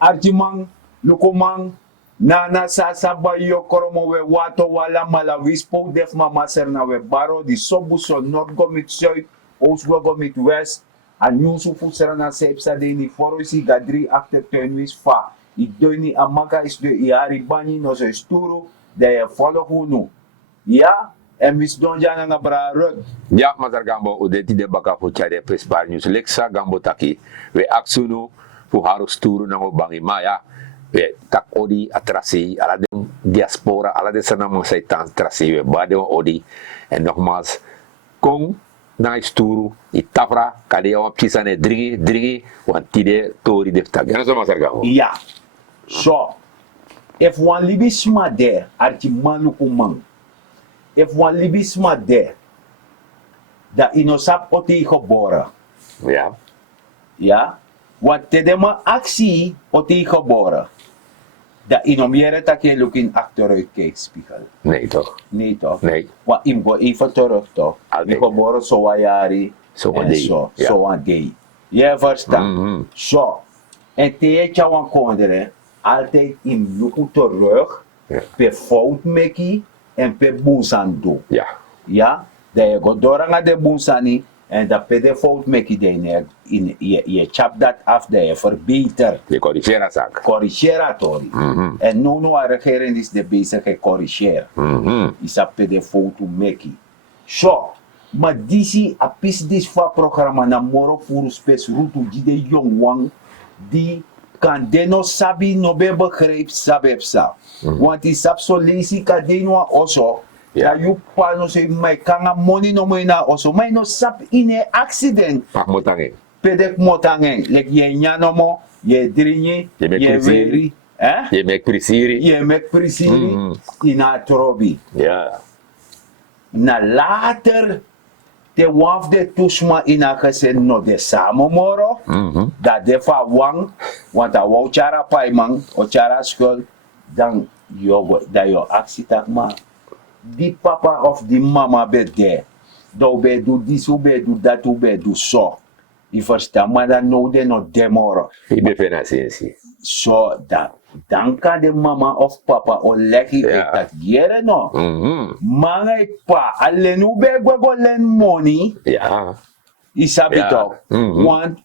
Arjimang, lukumang, nana sasa bayo koromo we wato wala malawispo def mama ser na we baro di sobuso not gomit soy osgo gomit west a nyusu fusera na sepsa de ni forosi gadri akte tenwis fa I doni amaka is de iari bani no so sturu de follow hunu ya en mis don jana na brarod Ya mazar gambo udeti de baka fu chade prespar news leksa gambo taki we aksunu fu harus turu na bangi maya we tak odi atrasi ala de diaspora ala de sana mo saitan trasi we bade odi en nogmaals kong na sturu itafra kade o pisane drigi wantide tori defta gana so mazar gambo ya so if one libisma there arti manu kumang if one libisma there da inosap oti bora ya wat tedema aksi oti bora da inomiere take looking actor uit kijkspiegel nee toch nee wa imgo even terug toch bora so wayari so one day so one day je verstaan so en te chawan kondere altijd in luku terug per fout meki en per boesan do ja da je go doranga de boesani en dat per de fout meki de je chap dat af da je verbeter je corrigera zaak corrigera tori en no a regering is de bezig corrigera is a per de fout meki so maar disi a pis dis fa programma na moro furu spes rutu di de jong wang die kan de no sabi no be begreep sabepsa want die sap so lazy ka de no also ya you pa no se mai kanga money no mo na also mai no sap in a accident pak motange pedek motange lek ye nyano mo ye drinye ye veri ye mek prisiri ina trobi na later de waf de tusma ina gesen no de samomoro da de fa wang want a wou chara paimang o chara skol dan yo da yo aksitak ma di papa of di mama be there do be do this u be do that u be do so I verstaan maar dan no de no demoro I be fena sensi so da dan kan de mama of papa o leki dat yere no manga pa alle nu be go len money isabi to want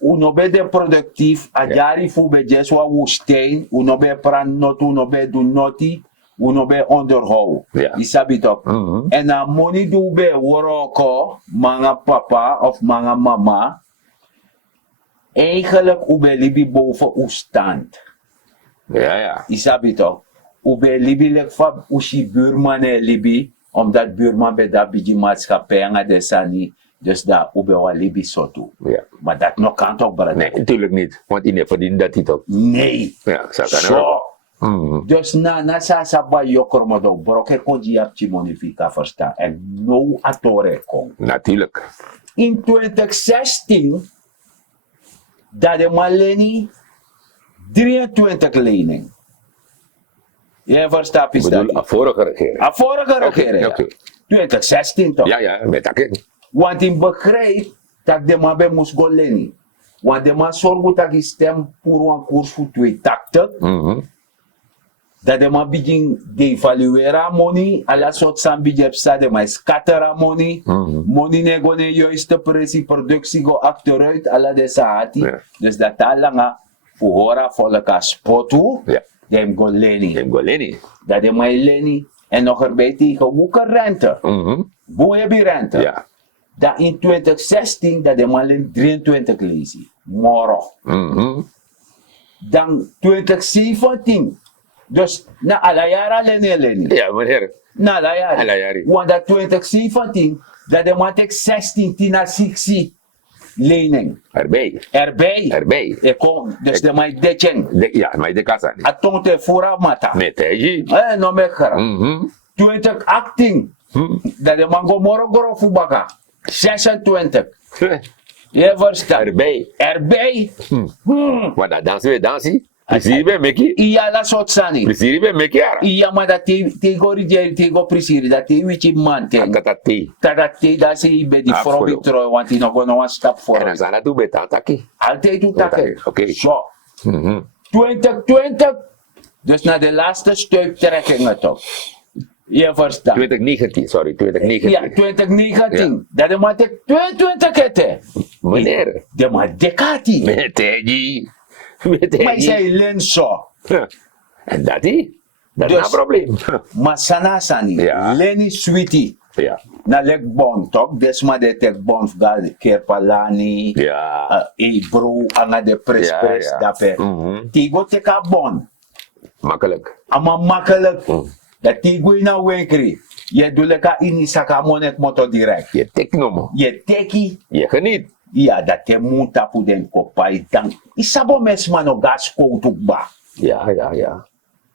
uno be de productief a jari fu be jeswa woestijn uno be pran not uno be do noti uno be onderhou isabi to en a money do be woroko manga papa of manga mama eigenlijk ube libi boven uw stand isabi to ube libi lek fa ushi buurman libi omdat buurman be da bigi maatschappij nga desani dus da ube wa libi sotu maar dat nog kan toch brada nee natuurlijk niet want ine verdient dat niet ook nee so dus na sa ba yokormo do broke ko jiap monifica verstaan en no atore kon natuurlijk in 2016 dat de Maleni 23 lening. Je verstaat is dat? A vorige regering. A vorige regering. Okay. 2016 toch? Ja, met dat. Want ik begrijp dat de man bij moest gaan lenen. Want de man zorgt dat hij stem voor een koers voor 2 takten. Dat de man begint te evalueren money, alle soort van budget de man scatteren money, money nego ne juiste prijs productie go achteruit, alle deze hati, dus dat allemaal voor hora volk als spotu, dem go leni, dat de man leni en nog erbij tegen woeken rente, hoe heb je rente? Dat in 2016 dat de man 23 lezen, morgen, dan 2017. Dus na alayara leni. Ja, meneer. Na alayari. Want dat 2017, dat de man tek 16 naar 16 lening. Erbij. Dus de man dechen. Ja, maar de kassa. Atonte fura mata. Meteji. No me kara. 2018, dat de man go morogoro fubaka. 26. Je verstaan. Erbij. Wat dat dansen? Prisiri be meki? Iya la sotsani. Prisiri be meki ara? Iya ma da te go prisiri da te wichi mante. Tatati da se ibe di frobi tro wanti no go no one stop for. En zana tu be tataki. Alte tu take. Okay. So. 2020, dus naar de laatste stuiptrekkingen toch. Je verstaat. 2019, sorry, 2019. Ja, 2019. Dat is maar 22 kete. Meneer. De maar dekati. Met Teddy. Maar zij lenso. En dat is een Dus- probleem. Maar sanasani. Ja. Leni sweetie. Ja. Na lek bon toch. Desma de tek bon ga kerpalani. Ja. Bro, anga de pres Ja, pres ja. dape. Tigo teka bon. Makkelijk. Ama makkelijk. Dat tigo ina wenkri. Je doe leka ini saka monet moto direct. Je teknomo. Je teki. Je geniet. Ja, dat te muta pu den kopai tang. Isabo mesma no gas koutuk ba. Ja, ja, ja.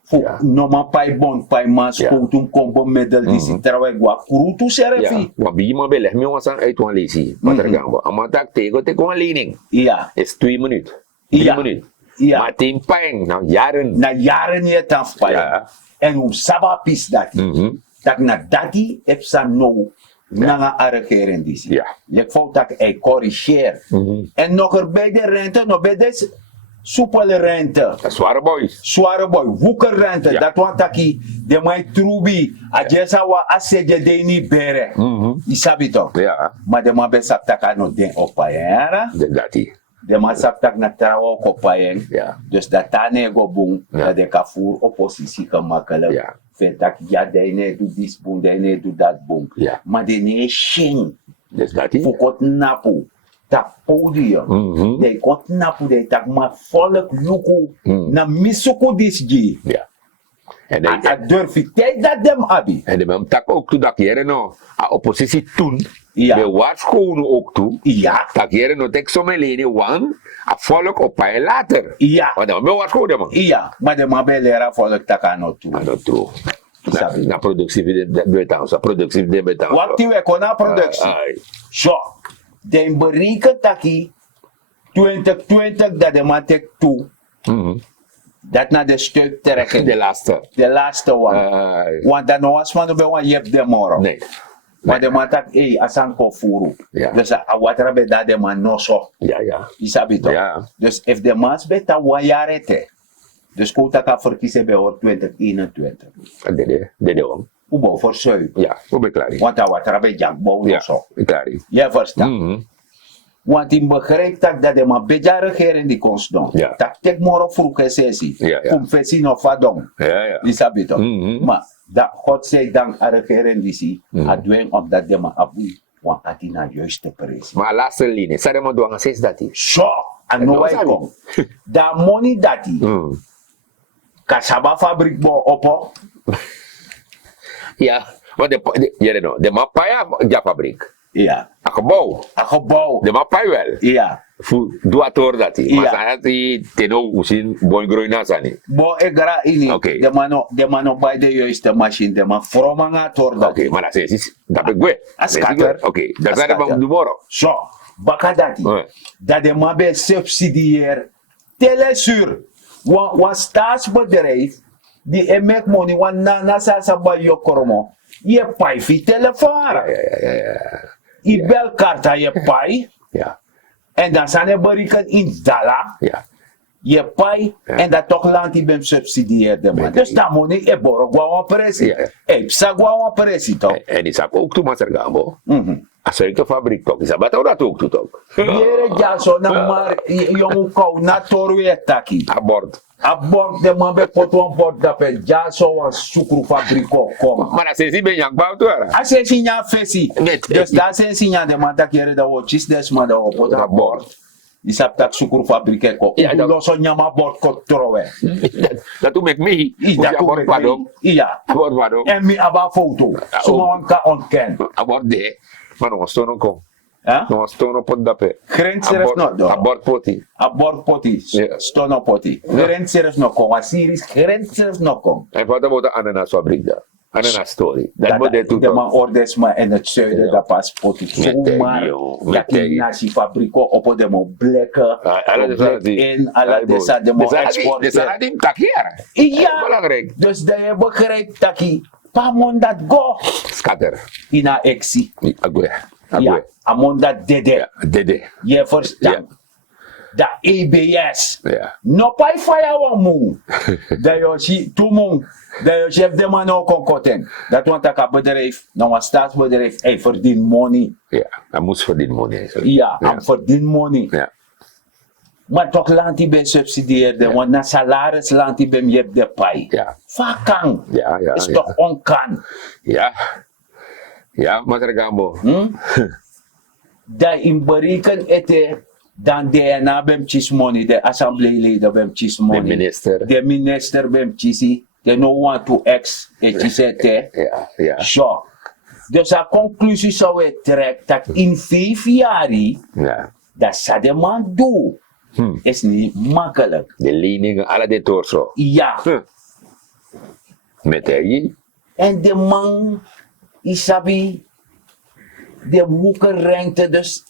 Fu Ja. noma pai bon pai mas Ja. koutum kombo medel disi trawe gua kurutu Ja. serefi. Want bij iemand belegt me was aan uit een lesie. Wat er gaan we. Maar dat tegen te gewoon lening. Ja, Is 2 minuten. 3 Ja. minuten. Ja. Maar ten pijn, nou jaren. na jaren je tan pai. Ja. En saba pis dat. Tak na dati epsa no. Nanga regering disi. Ja. Lek fout tak e corrigeer. En nog er bij de rente, nog bij de soepele rente. Zware boys. Zware boy, woekerrente, Ja. dat want taki, de mij trubi, a jesa wa asseje de ni bere. Isabi toch? Ja. Maar de man be saptaka no den opayera, Dat is. de man saptak na trawa kopayen. Ja. Dus dat tane go boom, Ja. dat de kafur oppositie kan maken. Ja. Ventak ja de ne do dis boom, de ne do dat boom. Ja. Maar de ne shing, Dus dat is. fokot napu. Tak podium, de kot napu de tak ma volk luku na misuku disgi. Ja. En A durf ik tijd dat dem abi. en de mem tak ook toe dat jaren no. A oppositie toen. Ja. De waarschuwen ook toe. Ja, Dat jaren no tek zo melene wan. A volk op een later. ja, Want dan ben waarschuwen man. ja. Maar de mabelera volk tak aan toe. En dat toe. Sabi. Na productie de betalen. Productie de betalen. Wat die we kon productie. Zo, de bereken taki 2020 dat de man tek toe. Dat na de stuk trekken. De laatste. De laatste one. Want dan was man be wan yep de moro. Nee. Maar de man tak asan ko furu. Ja. Dus a watra be dat de man no so. Ja, ja. Isabi toch? Ja. Dus if de mans beta wayarete. Dus kota ka verkiezen bij hoor 2021. De wam. Ubo voor zeu. Ja, hoe ben ik klaar? Want dat wat er bij jankbouw Ja, of zo. klaar. Je verstaat. Want in begrijpt dat de maar beja regering die konst doen. Ja. Dat tek moro vroege sessie. Ja, ja. Om versie of wat doen. Ja, ja. Isabi toch? Maar dat God zij dank aan regering die zie. Het doen op dat de maar abu. Want het is naar juiste prijs. Maar laatste linie. Sare mo doang ses dati. Zo. En nou wij kom. Dat money dat die. Kasaba fabriek bo opo. Ja, want de mapaya ja fabriek. Ja. A gebouw. Een gebouw. De mapaya wel. Ja. Fu dua tor dati. Ja. Maar sana ti teno usin boy groei na sani. Bo egra ini. Oké. De mano bij de juiste machine. De man fromanga torda. Oké, maar dat is dapat gue. Askater. Oké, dat zijn Askater. bang dumoro. Zo. Baka dati. Dat de man bij subsidieer. Telesur. Wan staatsbedrijf. Die emek money. Wan na sa ba yokoromo. Je pai fi telefoon. Je belkarta je pai. Ja, En dan zijn er berichten in dollar. ja. Je pai en dat toch land die bem subsidieerde man. Dus dat moet niet eboro gwa presi. Ja. Psa gwa presi toch. En die zag ook toe maar gambo. Als je de fabriek toch, is dat dat ook toe toch? Jere ja zo na maar jongen kou na torwe taki. Abort. Abord de man be potwan pot dat pe ja zo was sukru fabriko kom. Maar als je ben yang bouw toe. Ase sinya fesi. Net. Dus dat zijn sinya de man tak jere da wo chis des man da wo pot abord. Isap tak sukru fabrike ko. Ja, dat- Loso nyama bord ko trowe. Dat doe ik mee. Dat Abort padom. Ja. Abort padom. En mi aba foto. Suma wan ka ontken. Abort de. Maar nog een stono kom. Huh? Nog een stono pot dape. Grens serif no do. Abort poti. Abort poti. Ja. Stono poti. Grens serif no ko. Wasiris grens serif no ko. En wat about de ananas fabriek daar? Ananas story. Dat moet je De toe man orders ma en het zuiden Ja. dat pas poti. Met Zomaar. joh, Dat met die nasi fabriko op de mo blekken. Alle de Black in. Alle desa de mo export. De saladim tak hier. Ja. Belangrijk. Dus dat je begrijpt dat je. Pamon dat go. Scatter. Ina exi. Agwe. Ja. Agwe. Amon dat dede. Ja. Dede. Je verstaan. da ABS. Ja. No pai fire wan moon. Dat je zie, toemong. Dat je chef de man ook kon koten. Dat want ik een bedrijf, nou een staatsbedrijf, hij verdient money. Ja, hij moest verdienen money. Ja, hij verdient money. Ja. Maar toch laat hij bij subsidieerde, want na salaris laat hij bij je de pai. Ja. Vakang. Ja, ja, Is ja. toch onkan. Ja. Ja, Master Gambo. Dat in bereken ete, dan DNA bem chis money, de assembleeleden bem chis money. De minister. De minister bem chisi, they no want to ex, et chisete. Ja, ja. Zo. Dus de conclusie zou je trekken dat in 5 jaar, Ja. dat ze de man doen, is niet makkelijk. De leningen, alle de torso. Ja. Met hij. En de man, isabi, de woekerrente, dus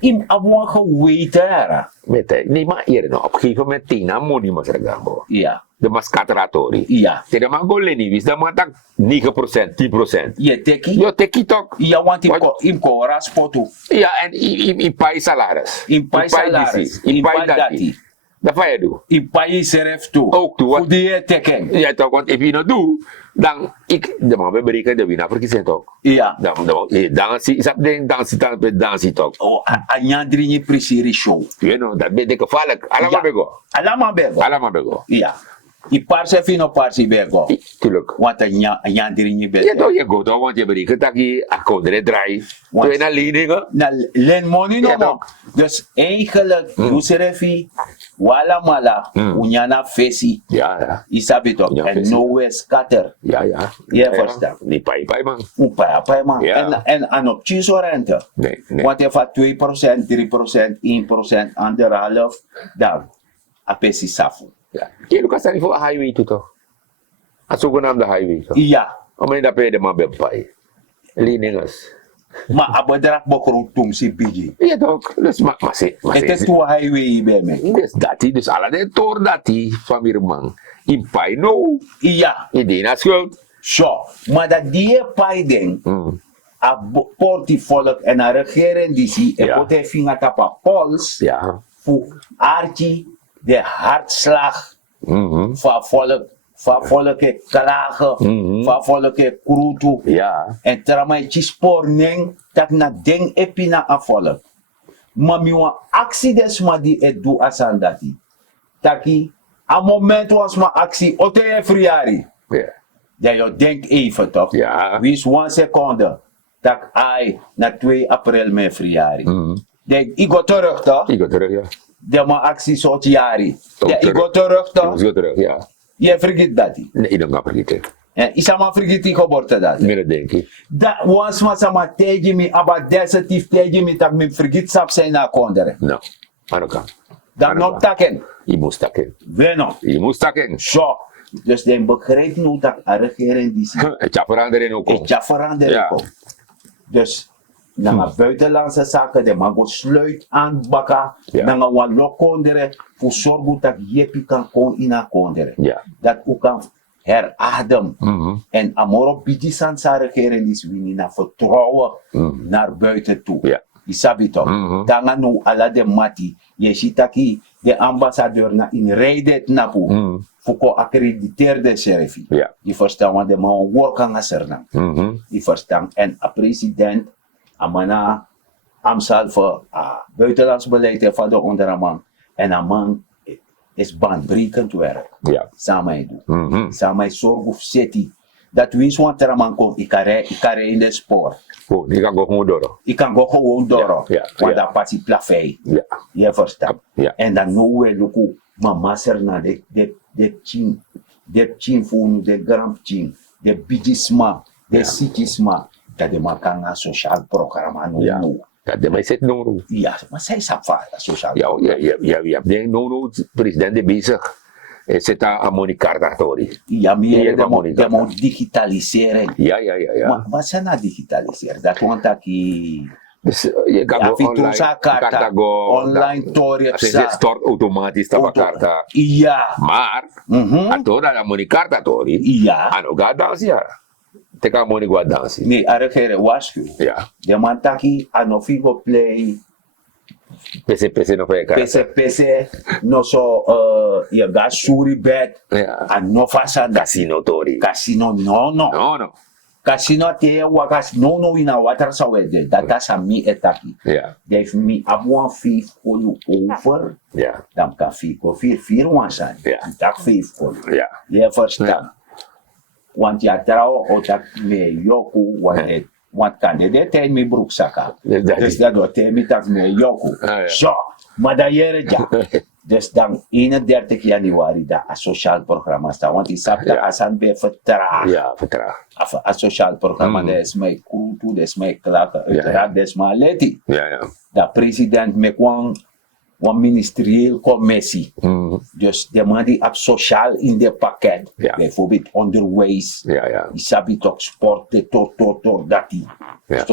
im abon geweten. Met hij. Nee, maar hier nog. Op een gegeven moment, Tina money, Master Gambo. Ja. De mascateratori. Ja. Tegen man go leni, wist dat man tak 9%, 10%. Je teki? Yo, teki tok. Ja, want im ko raspoto. Ja, en in pai salaris. In pai salaris. In pai dati. Dat ga je doen. In pai seref toe. Ook toe. Hoe die je teken? Ja, toch, want als je dat doet, dan de man we bereiken de winnaar verkiezing toch. Ja. Dan zie toch. Oh, a drinje presiri show. Je know, dat ben ik gevaarlijk. Allemaal bego. Alama bego. Allemaal bego. Ja. I parse fino parsi bego. Tuurlijk. Want a drinje bego. Ja, toch, je gaat toch, want je bereikt dat je akkoorderen draait. Twee naar leningen. Na len money no Ja, mo. toch. Dus eigenlijk, userefi, wala mala, unyana fesi. Ja, ja. Isabi toch. Ja, En fesi. nowhere scatter. Ja, ja. Ja, verstaan. Die pai, man. Upaya man. Ja. En aan op chiso rente. Nee, nee. Want je van 2%, 3%, 1%, anderhalf, dan a pesi safu. Ja. Je kan staan voor een highway toe toch? Een zogenaamde highway toch? Ja. Om je dat bij de man bij pai. Leningen. Maar abadrak bokro tum si biji. Ja toch, dus maar Het is toe highway bij me. dus dat dus alle de toor dat die van weer man. In pai no, Ja. in die na schuld. Zo. Maar dat die pai ding, a porti volk en a regering die zie, en Ja. pot hij vinger op a pols, Ja. voor Archie, de hartslag Mhm. van volk klagen, van volk krutu. Ja. En tramai ci sporning tak na ding epina a volk. Maar mi wan actie des ma di et do asandati. Taki, a moment was ma actie, ote e friari. Ja. Ja, je denk even toch? Ja. Wees 1 seconde. Tak ai, na 2 april me friari. Denk, ik ga terug toch? Ik ga terug, ja. De ma actie soort jari. Toch Ja, ik terug. ga terug Ik toch? ga terug, ja. Je vergeet dat. Nee, ik denk dat vergeten. En isama vergeet ik geboorte dat. Meer denk ik. Dat was maar sama tegen me, aber desertief tegen me, dat me vergeet sap zijn na kondere. Nou, maar ook. Dat nog taken. Je moest takken. Weno. Je moest takken. Zo. Dus dan begrijp nu dat a regering die zich. Het ja veranderen ook. Het ja veranderen Ja. komt. Dus, naar buitenlandse zaken, de man gaat sluit aan bakken, Ja. dan gaan we lo kondere, voor zorgen dat je kan kon in a kondere. Ja. Dat ook kan heradem. Mhm. En amoro bidisan sa regering is winnie na vertrouwen naar buiten toe. Ja. Isabi toch? Tanga no ala de mati. Je ziet taki de ambassadeur na in rijdet napu. Fuko accrediteerde sherifi. Ja. Je verstaan want de man workan aserna. Mhm. Je verstaan. En a president, amana amsalve, buitenlands beleid van de onderman. En a man is baanbrekend werk. Ja. Samen doen. Mhm. Samen zorg of city. Dat wist want er man komt, ik kan in de spoor. Oh, die kan gewoon door. Ik kan gewoon door. Ja, ja, Want ja. dat past die plafond. Ja. Je verstaat. Ja. En dan nou we luku, mama serna de chin voor de gram chin, de bigisma, de Ja. sikisma. Dat de makanga sociaal programma no. Ja. Ja, de mij zit nog. Ja, maar zij sapa sociaal. Ja, denk no, president is bezig. Er zit daar een monicardatori. Ja, meer Ja, de mo digitaliseren. Ja. Maar wat zijn nou digitaliseren? Dat want dat je Dus je kan ja, go online. sa karta, online tori Als je stort automatisch dat karta. Ja. Maar, atau dat monicardatori, Ja. ano ga dansi ya. Teka moni gua dansi. Nee, aregere wasku. Ja. De man taki anofigo play PC no fue cara. PC no so ya gas suri bet Yeah. no fasanda Casino tori. casino no No. casino te wakas no ina water sa wede data sa mi etaki Yeah. def mi abuan fi olu over Yeah. dan ka fi ko fir wansan Ja. tak fi ko Yeah. je verstaan Ja. want ja trouw o tak me yoku want kan de te mi broeksaka dus dat wordt te mi tak me yoku Ja. zo maar dat jere ja dus dan 31 januari dat a sociaal programma staat want die sabta Ja. asan be vertraag Ja, vertraag. a sociaal programma des mij krutu des mij klaken uiteraard des mij leti Ja. dat president me kwam een ministerieel commissie. Dus de man die op sociaal in de pakket, Ja. bijvoorbeeld onderwijs, Ja. die sabi toch sporten, dat die Ja.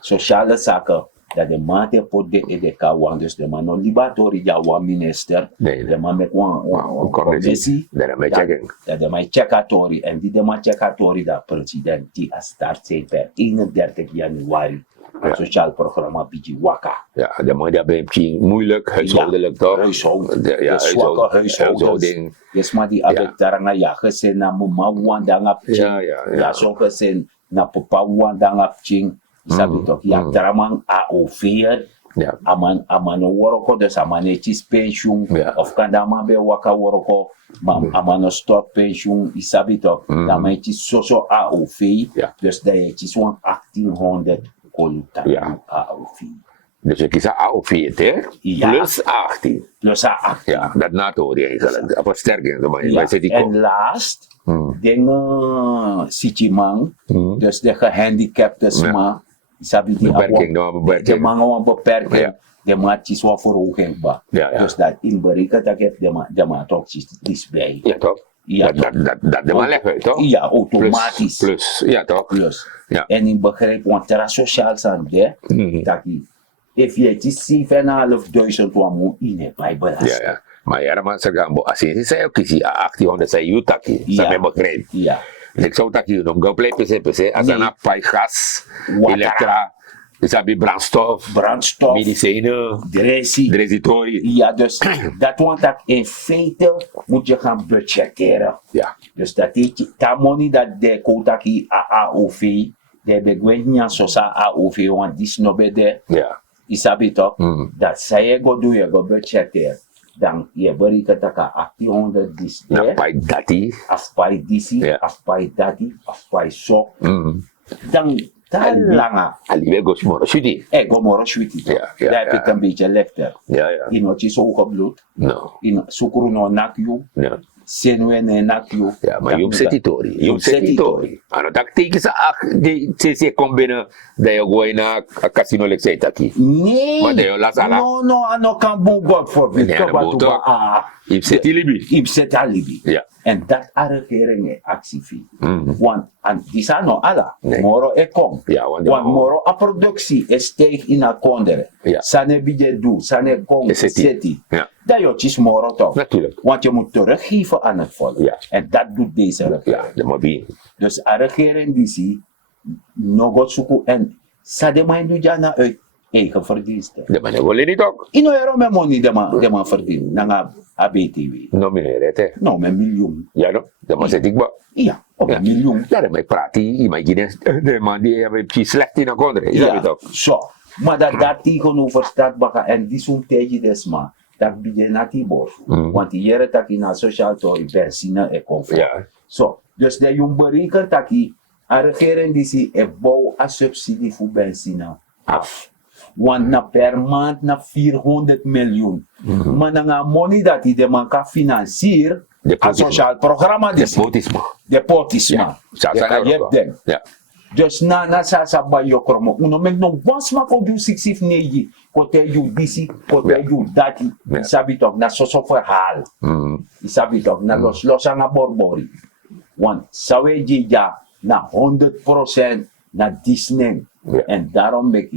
sociale zaken, dat de man de pot de kawan, dus de man no libatori ja wan minister, Nee. de man met een commissie, Dat mij checken. dat de man checkatori, en die de man checkatori, dat president die a start zijn per 31 januari. Het sociaal programma Biji Waka. Ja, de man die heeft moeilijk, huishoudelijk toch? Huishouding. Ja, huishouding. Yes, maar die abek taranga ja gezin na mama wanda ngap ching. Ja, zo gezin na papa wanda ngap ching. Sabi toch, ja, taramang AOV. Ja. Aman woroko dus aman etjes pensioen. Of kan da man be waka woroko. Aman stop pensioen. Isabi toch, da man etjes so AOV. Dus da etjes 1800 koluta AOV. Dus je kiest AOV, hè? Ja. Plus 18. Plus 18. Ja, dat NATO die eigenlijk. Een versterking. Ja. En last, de Sichimang, dus de gehandicaptes, maar sabi die beperking, de man beperking, de man is wel verhoging ba. Dus dat in bereiken dat heb de man toch is bij. Ja, toch? Ja, dat de man legt toch? Ja, automatisch. Plus, ja toch? Plus. Ja. En in begrijp, want er is sociaal zijn daar, dat if je het is 7.500 wamu in het bijbelasting. Ja. Maar ja, maar ze gaan als je zei ook kies 1800 zei je taki, dat heb begrepen. Ja. Ik zou taki nog gaan blijven PC, als een appai gas, elektra, dus heb je brandstof, medicijnen, dresitori. Ja, dus dat want dat in feite moet je gaan budgetteren. Ja. Dus dat is dat money dat de kotaki AOV, de begwenya sosa AOV, want die snobbe de. Ja. Isabi toch, dat zij go doen, je go budgetteren. Dan je bereikt dat 1800 dis. Afpai dati. Afpai disi, afpai dati, afpai so. Dan langa. Aliwe go smoro shuti. Go moro shuti. Daar heb ik een beetje lekker. Ja. In wat is hoge bloed. No. In sukuru no nakyu. Ja. Senwe ne nakyu. Ja, maar je zet tori. Ano tak tiki sa de CC combina da yo go na casino lexet aqui. Nee. Maar de yo la sala. No, ano kan bon God forbid. Ip zet alibi. Ip zet alibi. Ja. En dat regering actief. Want die zijn nog alla. Moro e kom. Ja, want moro a productie is steeg in a kondere. Ja. Sane bide du, sane kom, seti. Ja. Dat is moro toch. Natuurlijk. Want je moet teruggeven aan het volk. Ja. En dat doet deze regering. Ja, dat moet bien. Dus a regering die zie, nog zoeken en sa de man doet jana uit eigen verdiensten. De man wil niet ook. Ino ero me money de man verdient. Nanga ABTW. No meneer, hè? No, met miljoen. Ja, no. De man zet ik ba. Ja, op een miljoen. Ja, dan mij praat hij. Imagine, de man die heeft slecht in een kondre. Ja, zo. Maar dat tegenover staat bakken en die zo'n tijdje desma. Dat bieden naar die borf. Want die jaren dat je naar sociaal tori benzine en comfort. Ja. Zo. Dus de jong berekent dat je a regering die zie een bouw a subsidie voor benzine af. Want na per maand na 400 miljoen. Maar na money dat die de man kan financieren. A sociaal programma die Depotisme. Ja. Dus na sa ba yo kromo uno mek no wasma ko du 69 kote you disi kote you dati sabi tok na so verhaal. Sabi tok na los nga borbori. Want sawe jija na 100% na disneng. En daarom mek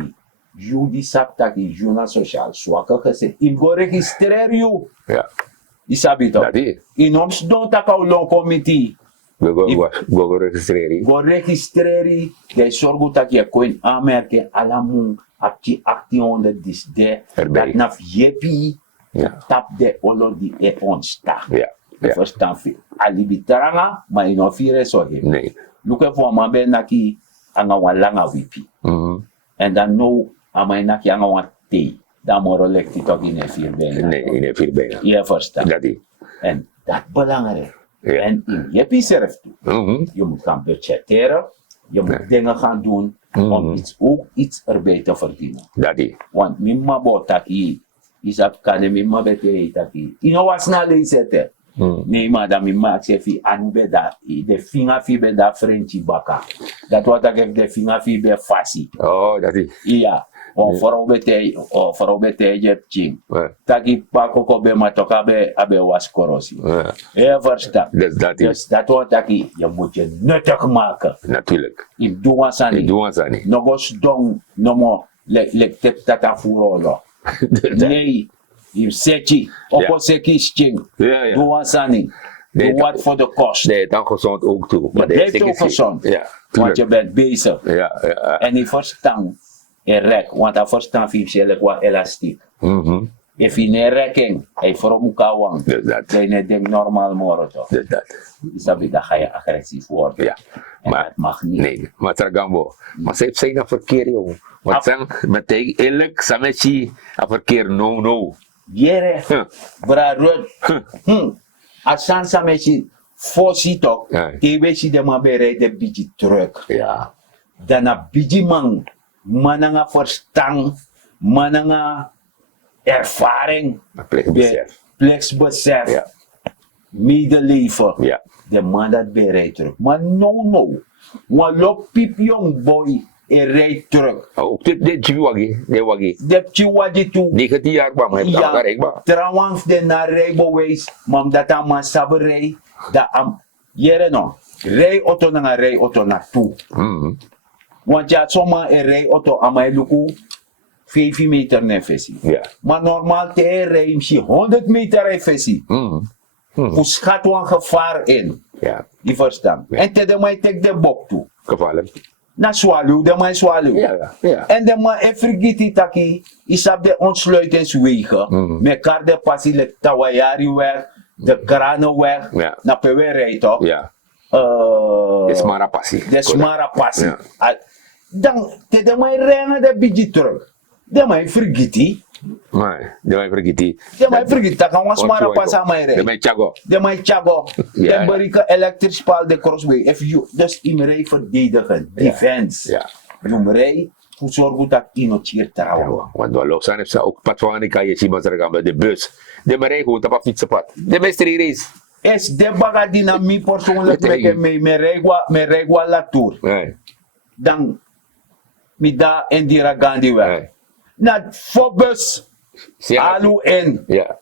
you di sapta ki juna social swaka kese in go registreer you. Ja. Isabi tok. In ons don taka long committee. Go registreren. Go registreren, de zorgo dat je kon aanmerken, alamun, Apti 1800 dis de. Erbij. Dat naf jepi. Ja. Tap de olo di e onsta. Ja. Ja. Verstaan veel. Alibitaranga, maar in ofire so he. Nee. Look for mabe naki anga wan langa wipi. En dan no amai naki anga wan te. Dan moro lekti toch in e vier benen. Nee, in een vier bijna. Je verstaan. Dat die. En dat belangrijk. Ja. En in jepi zelf toe. Je moet gaan budgetteren. Je moet dingen gaan doen om ook iets erbij te verdienen. Dat die. Want mimma botaki is op kane mimma bete taki. Ino was na leisete. Nee, maar dan mimma aksefi anube da de finga fi be da Frenchi baka. Dat wat ik de finga fi be fasi. Oh, dat die. Iya. O foro bete je ching. Ja. Taki pako ko be matoka be abe was korosi. Ja. Verstaan. Dus dat die. Dus dat wat taki je moet je nuttig maken. Natuurlijk. In duwansani. Ik doe het niet. Nogos dong nomo lek tep tata furolo. Nee, je sechi, oko seki ching. Ja, ja. Duwansani. Nee, Doe wat voor de kost. Nee, dan gezond ook toe. Je blijft ook is- gezond. Ja, Want je tuurlijk. bent bezig. Ja, ja. En die verstand is rek. Want dat verstand heeft je wat elastiek. If je niet rekking, hij voor elkaar wang. Dus dat. Dan je denkt normaal morgen toch. Dus dat. Dan ga je agressief worden. Ja. En Maar, dat mag niet. nee, maar Tragambo. Maar ze heeft zijn dat verkeer, jongen. Want zijn meteen eerlijk, samechi, dat verkeer no. Jere, bra rod. Asan sa mechi fosi tok. Ja. Tewe si de ma bereid de biji terug. Ja. Dan a biji man. Mananga verstand. Mananga ervaring. Dat pleegt besef. Pleksbesef. Ja. Medeleven. Ja. De man dat bereid terug. Maar no. Want lop piep jong boy. Er rijdt terug. Ook dit wagi. De chiwaji toe. 19 jaar, maar hij heeft Ja, het trouwens de naar rijbewijs, maar dat aan mijn saberij, dat aan jere no, rijauto naar rijauto naartoe. Want ja, zomaar een rijauto aan mijn luku 5 meter nefesi. Ja. Maar normaal te rijden je 100 meter nefesi. Hoe schat een gevaar in, Ja. je verstaan. En te de mij tek de bok toe. Gevaarlijk. Na swallow, de mij swallow. Ja. En de man vergeten taki, is op de ontsluitingswegen. Met karde passie, de tawayari weg, de kranen weg, Ja. naar Pewerij toch? Ja. De smara passie. De smara passie. Ja. Dan, de man rennen de beetje terug. De man vergeten. Nee, de mij vergeet die. De man vergeten, dat kan smara passie aan mij De rijden. mij chago. De man chago. Ja, De berika elektrisch paal de crossway. If you, dus in rij verdedigen, defense. Ja. Je rij, voor zorgen dat inotier trouwen. Want we lossen heeft ze ook pad van die kan je zien wat er gaan bij de bus. De mij rijden goed op een fietsenpad. De meeste race. Es de baga dinami persoonlijk met me regwa la tour. Nee. Dan mi da Indira Gandhi weg. Nee. Na fobus alu en Ja.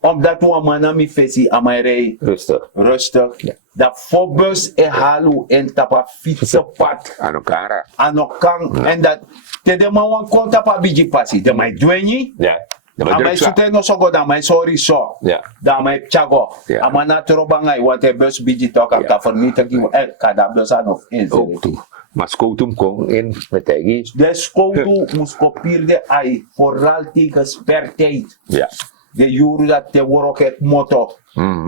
omdat we mana mi fesi amarei Rustig. rustig. Ja. Da fobus e halu en tapa fietsenpad Aan elkaar. anokang en dat te de man wan konta pa biji pasi. De mai dwenyi. Ja. De mij Amai druk sla. sute no sogo da mai sorry so. Ja. Da mai chago. Ja. Amana trobangai wat e bus biji toka Ja. ka vernieten ki kada bus ano in. Ook toe. Maar scoutum kon in met tegi. De school moest kopieerde ai vooral tegen spertijd. Ja. De jure dat te worok het motto.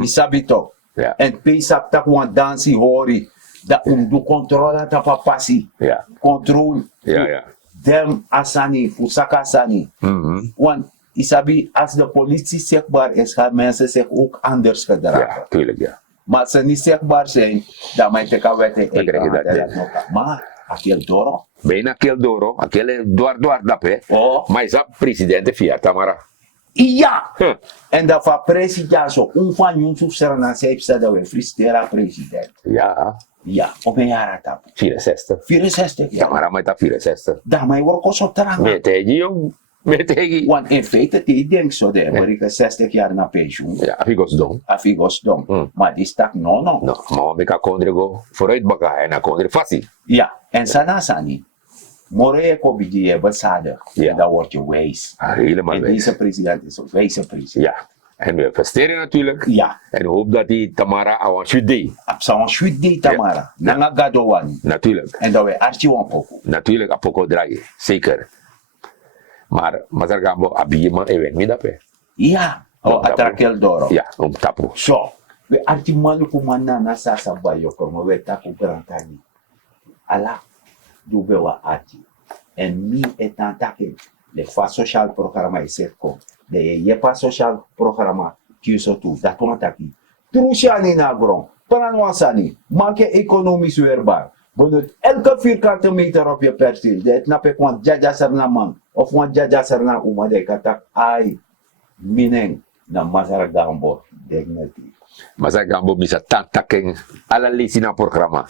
Isabito. Ja. En peesap tak wan dansi hori. Dat do controle tapa passi. Ja. Controle. Ja. Dem asani, fusaka asani. Want isabi als de politie zichtbaar is, gaan mensen zich ook anders gedragen. Ja, tuurlijk ja. Maar als ze niet zichtbaar zijn, dan moet ik weten. Dan krijg je dat, ja. Maar, akil doro. Bijna kill doro. Akele door dap hè. Oh. Maar is dat president via Tamara. Ja! Huh. En dat van president zo, van Yusuf Serna zei dat we fristera president. Ja. Ja, op een jaar tap. 64. 64 jaar. Tamara met dat 64. Daarmee word ik zo terang. Met tegi jong. Met tegi. Want in feite, die denkt zo, dat word ik 60 jaar naar pensioen. Ja, afigos dong. Afigos dom. Maar die stak no. No, maar ik kan kondre vooruit bakken en dan kondre fassie. Ja, en sana sani. Morgen kom je die bezadigd. Ja. En dan word je wijs. Helemaal En wijs. deze president is een wijze president. Ja. En we investeren natuurlijk. Ja. En hoop dat die Tamara aan Jude. Absoluut. Op zo'n die Tamara. Nanga Gadowani. Natuurlijk. En dat we archie wan poco. Natuurlijk, Apoko draaien. Zeker. Maar Mazargambo abiyema eweng mi dape. Iya. O atrakel doro. Ya, tapu. So, we arti malu kumana na sasa bayo ko mo we taku grantani. Ala dube wa ati. En mi etan take le fa social programa iserko. De ye pa social programa kiuso tu datuma taki. Trusiani na gron. Paranwasani. Make economisch weerbaar. Bonut elke vierkante meter op je perceel. Dat snap ik, want jaja serna man. Of want jaja serna uma de katak. Ai, mineng na Mazargambo. Dignity. Mazargambo bisa taking alalisi na programa.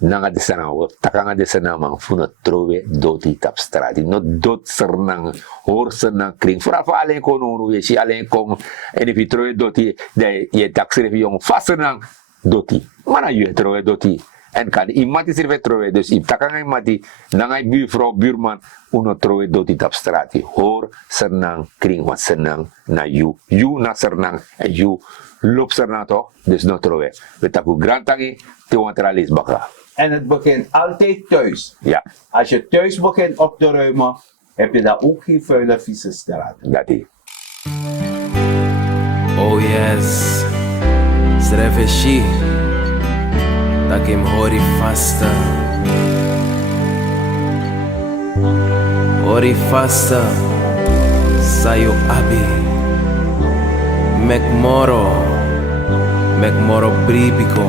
Nanga desana wo takanga desana mang funa trove doti tap strati no dot sernang hor sernang kring fura fa alen ko no we si alen ko en fi trove doti de ye taxere fi yong fasernang doti mana yu trove doti en kan imati serve trove dus im takanga imati nanga buurvrouw buurman uno trove doti tap strati hor sernang kring wat sernang na yu na sernang en yu lop sernang to dus no trove we tapu grantangi te wantralis bakra. En het begint altijd thuis. Ja, Als je thuis begint op te ruimen, heb je daar ook geen vuile vieze straten. dat is. Oh yes, Sreveshi, dat ik hem hori vasta. Hori vasta, sayo abi. Mek moro bribiko.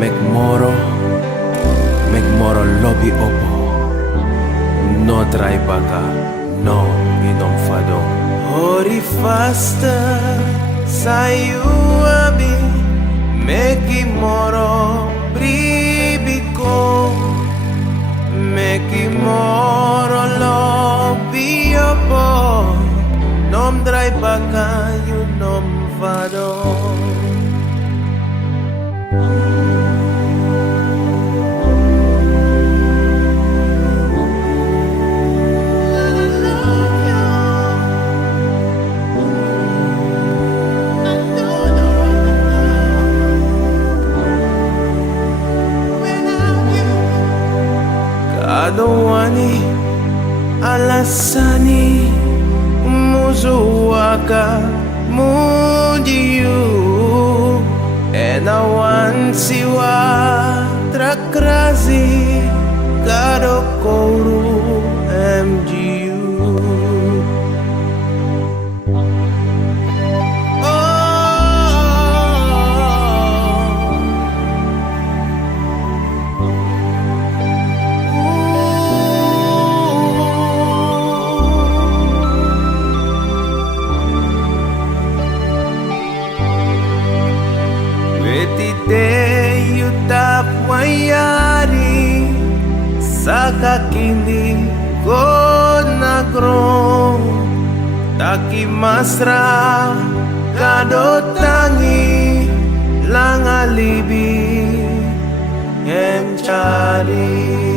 Mek moro lobby opo. No try baka, no we don't fado. Hori fasta, sayu abi. Meki moro bribiko. Meki moro lobby opo. Nom try baka, you nom fado. Adowani alasani muzuwaka mujiyu enawan siwa trakrazi kadokoru MGU. Wayari saka kini go nagro taki masra kado tangi lang alibi em cari.